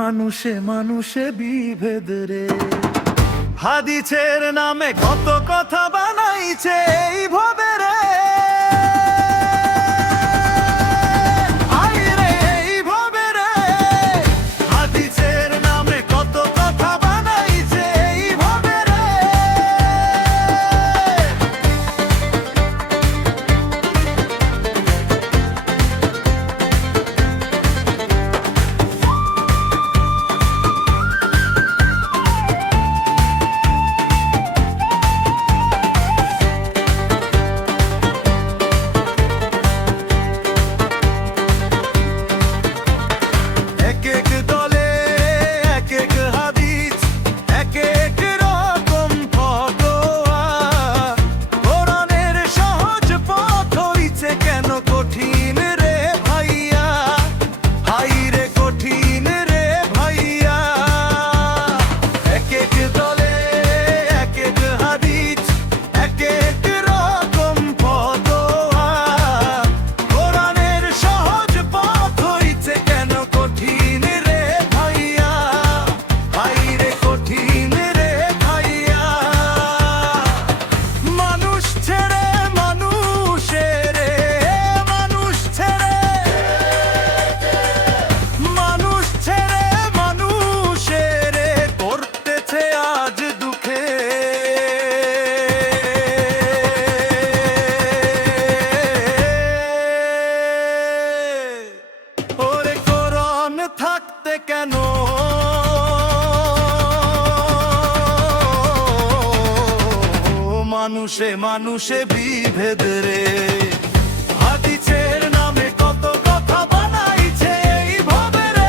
মানুষে মানুষে বিভেদ রে। হাদিসের নামে কত কথা বানাইছে এই ভবে রে। থাকতে কেন মানুষে মানুষে বিভেদ রে। হাদিসের নামে কত কথা বানাইছে এই ভবে রে।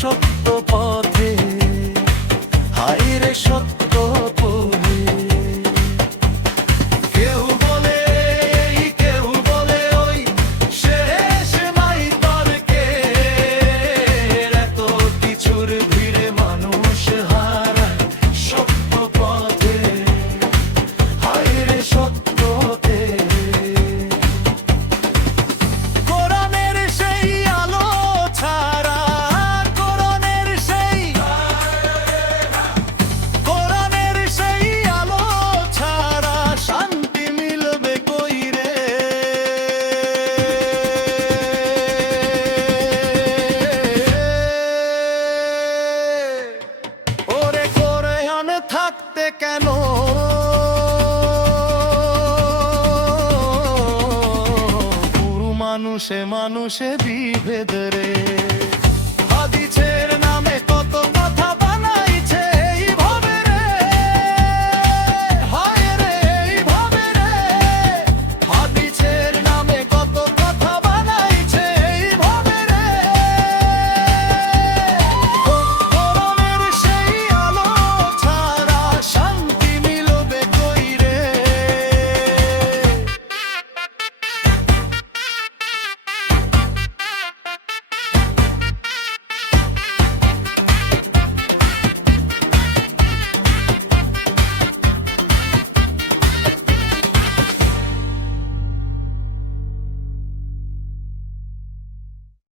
সত্য পথে হায় রে সত্য পথে কেউ বলে কেউ বলে ওই শেষ নাই তর্কে। এত কিছুর ভিড়ে মানুষ হারায় সত্য পথে হায় রে সত্যতে। কোরআনের সেই আলো ছাড়া থাকতে কেন পুরো মানুষে মানুষে বিভেদ রে।